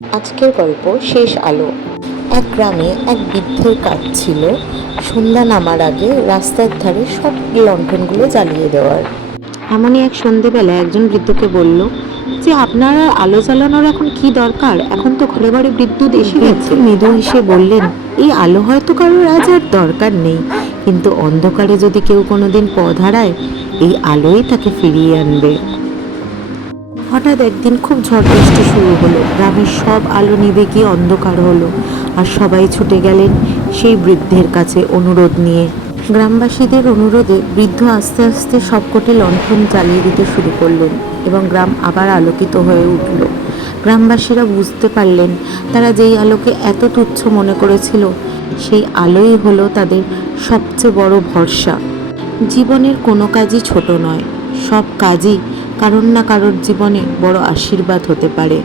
আজকের গল্প শেষ আলো। এক গ্রামে এক বৃদ্ধের কাজ ছিল সন্ধ্যা নামার আগে রাস্তার ধারে সব লণ্ঠনগুলো জ্বালিয়ে দেওয়ার। এমনই এক সন্ধেবেলা একজন বৃদ্ধকে বলল যে আপনারা আলো জ্বালানোর এখন কি দরকার, এখন তো ঘরে ঘরে বিদ্যুৎ এসে গেছে। মৃদু হেসে বললেন, এই আলো হয়তো কারোর আজ আর দরকার নেই, কিন্তু অন্ধকারে যদি কেউ কোনোদিন পথ হারায়, এই আলোই তাকে ফিরিয়ে আনবে। হঠাৎ একদিন খুব ঝড় বৃষ্টি শুরু হলো, গ্রামের সব আলো নিভে গিয়ে অন্ধকার হলো, আর সবাই ছুটে গেলেন সেই বৃদ্ধের কাছে অনুরোধ নিয়ে। গ্রামবাসীদের অনুরোধে বৃদ্ধ আস্তে আস্তে সবকটি লণ্ঠন জ্বালিয়ে দিতে শুরু করলেন এবং গ্রাম আবার আলোকিত হয়ে উঠল। গ্রামবাসীরা বুঝতে পারলেন তারা যেই আলোকে এত তুচ্ছ মনে করেছিল, সেই আলোই হলো তাদের সবচেয়ে বড় ভরসা। জীবনের কোনো কাজই ছোট নয়, সব কাজই কারোর না কারোর জীবনে বড় আশীর্বাদ হতে পারে।